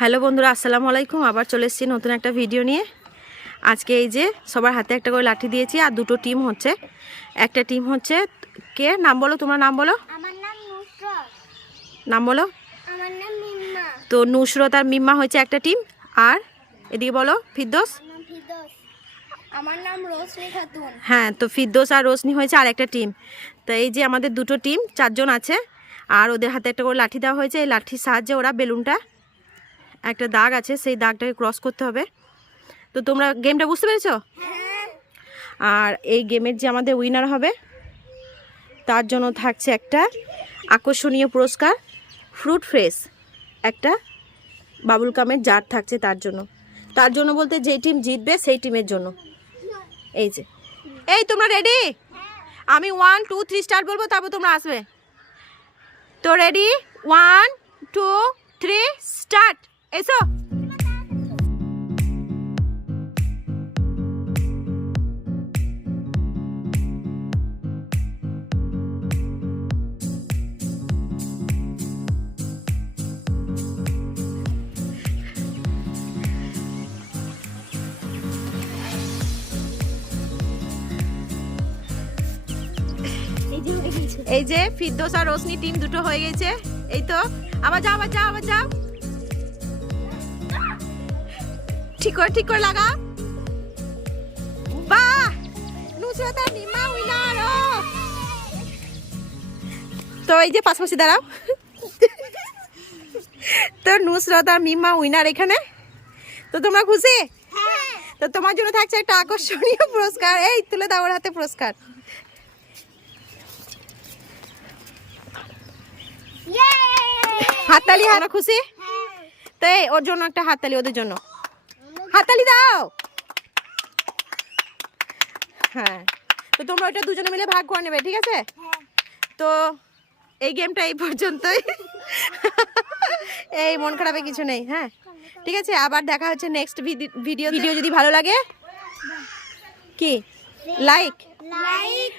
Hello বন্ধুরা, আসসালামু আলাইকুম। আবার চলে এসেছি নতুন একটা ভিডিও নিয়ে। আজকে এই যে সবার হাতে একটা করে লাঠি দিয়েছি আর দুটো টিম হচ্ছে। একটা টিম হচ্ছে কে, নাম বলো, তোমার নাম বলো। আমার নাম নুসরত। নাম বলো। আমার নাম মিম্মা। তো নুসরত আর মিম্মা হচ্ছে একটা টিম। আর এদিকে বলো ফিরদৌস। আমার নাম ফিরদৌস। আমার নাম রোশনি খাতুন। হ্যাঁ, তো ফিরদৌস আর রোশনি হয়েছে আর একটা টিম। তো এই যে আমাদের দুটো টিম, 4 জন আছে। আর ওদের হাতে একটা করে লাঠি দেওয়া হয়েছে। এই লাঠির সাহায্যে ওরা বেলুনটা, একটা দাগ আছে সেই দাগটাকে ক্রস করতে হবে। তো তোমরা গেমটা বুঝতে পেরেছো? হ্যাঁ। আর এই গেমের যে আমাদের উইনার হবে তার জন্য থাকছে একটা আকর্ষণীয় পুরস্কার, ফ্রুট ফ্রেশ একটা বাবুল কামের জার থাকছে তার জন্য বলতে যে টিম জিতবে সেই টিমের জন্য। এই যে, এই তোমরা রেডি? আমি 1 2 3 স্টার্ট বলবো, তারপর তোমরা আসবে। তো রেডি, 1 2 3 স্টার্ট। এসো। এই যে ফিরদৌস আর রোশনি টিম দুটো হয়ে গেছে। এই তো, আবার যাও আবার যাও আবার যাও, ঠিক করে লাগা। বাহ, নুসরত আর মিম্মা উইনার। তো এই যে পাশাপাশি দাঁড়াও। তো নুসরত আর মিম্মা উইনার এখানে। তো তোমরা খুশি? তো তোমার জন্য থাকছে একটা আকর্ষণীয় পুরস্কার। এই তুলে দাও ওর হাতে পুরস্কার। হাততালি। আমরা খুশি? তো এই ওর জন্য একটা হাততালি, ওদের জন্য হাততালি দাও। হ্যাঁ, তো তোমরা ওইটা দুজনে মিলে ভাগ করে নেবে, ঠিক আছে? তো এই গেমটা এই পর্যন্তই। এই মন খারাপে কিছু নেই। হ্যাঁ, ঠিক আছে, আবার দেখা হচ্ছে নেক্সট ভিডিও। যদি ভালো লাগে কি লাইক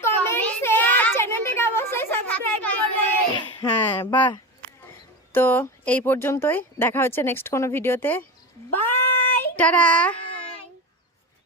কমেন্ট, শেয়ার, চ্যানেলটিকে অবশ্যই সাবস্ক্রাইব করবেন। হ্যাঁ, বাহ। তো এই পর্যন্তই, দেখা হচ্ছে নেক্সট কোনো ভিডিওতে। বাই। টাটা।